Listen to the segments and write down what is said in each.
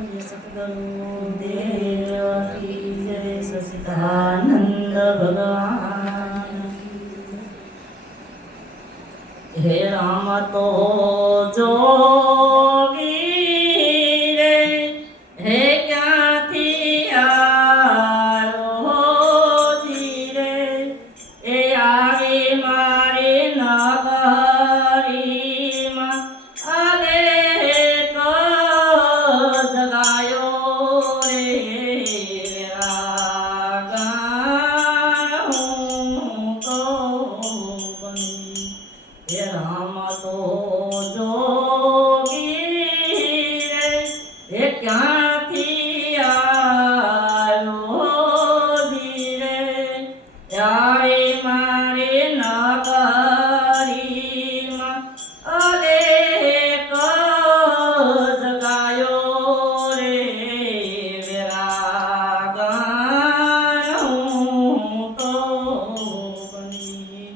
સતગુરુદેવ કી જય સચિદાનંદ ભગવાન હે રામ તો જોગી રે હે ક્યાંથી આવ્યો જી રે એ આવી મારી નગરીમાં અલે તો જગાયો રે રાગણ હું તો બની હે રામ તો જોગી રે હે ક્યાંથી આવ્યો જી રે આવી મારી નગરીમાં અલે તો જગાયો રે વિરાગણ હું તો બની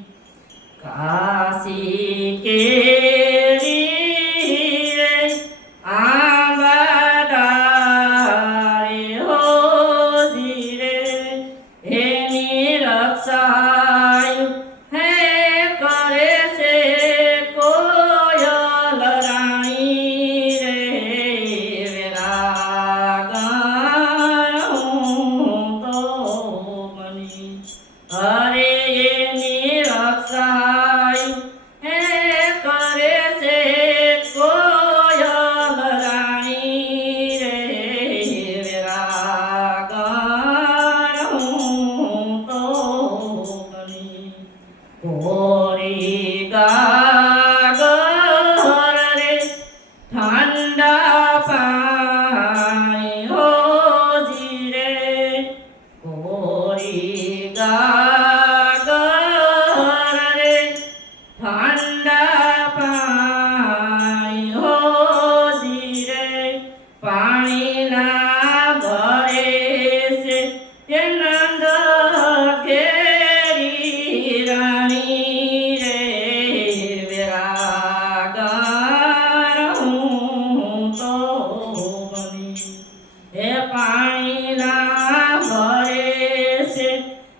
કાશી કેરી રે આંબાડારે હોજી રે એની રક્ષાયું હે કરે છે કોયલ રાણી રે વિરાગણ હું તો બની અરે એની રક્ષાયું હે કરે છે કોયલ રાણી રે વિરાગણ હું તો બની કોરી ગાગર રે ઠંડા પાણી હોજી રે કોરી ગાગર રે ઠંડા પાણી હોજી રે પાણીના ભરે છે એ નંદ કેરી રાણી રે વિરાગણ હું તો બની હે પાણીના ભરે છે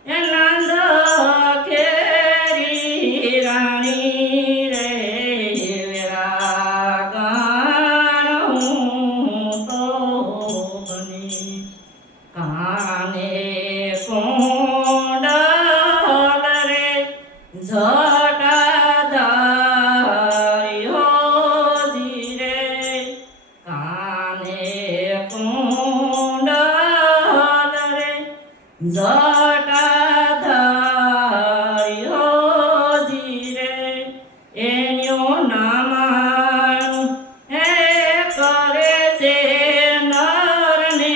એ નંદ કેરી રાણી રે વિરાગણ હું તો બની કાને કુંડલ રે જટાધારી હોજી રે કાને કુંડલ રે જટાધારી હોજી રે એનું નામાનું હે કરે છે નર ને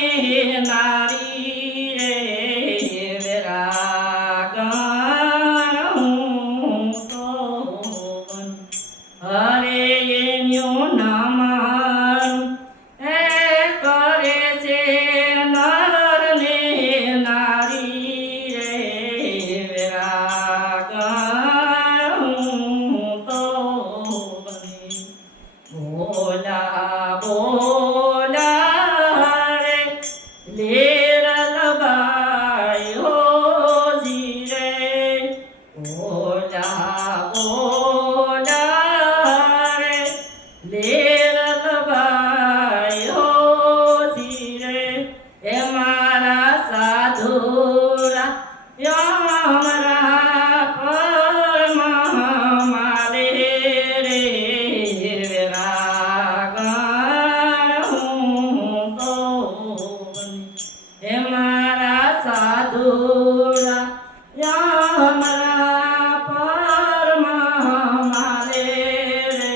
નારી રે વિરાગણ હું તો બની અરે એનું નામાનું હે કરે છે નર ને નારી રે વિરાગણ હું તો બની બોલા બોલા રે લેરલબાઈ હોજી રે બોલા બોલા રે લેરલબાઈ હોજી રે એ મારા સાધુરા યમરા પરમાલે રે વિરાગણ હું તો બની હે મારા સાધુરા યમરા પરમાલે રે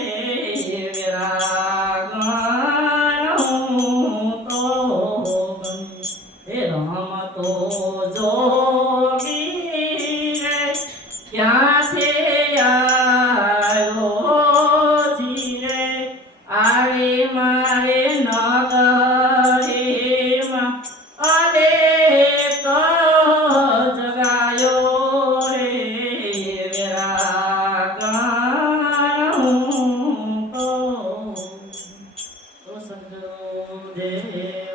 વિરાગણ હું તો બની હે રામ તો જોગી રે ક્યાંથી આવ્યો જી રે આવી મારે નગરીમાં અલે તો જગાયો રે વિરાગણ હું તો સદગુરુદેવ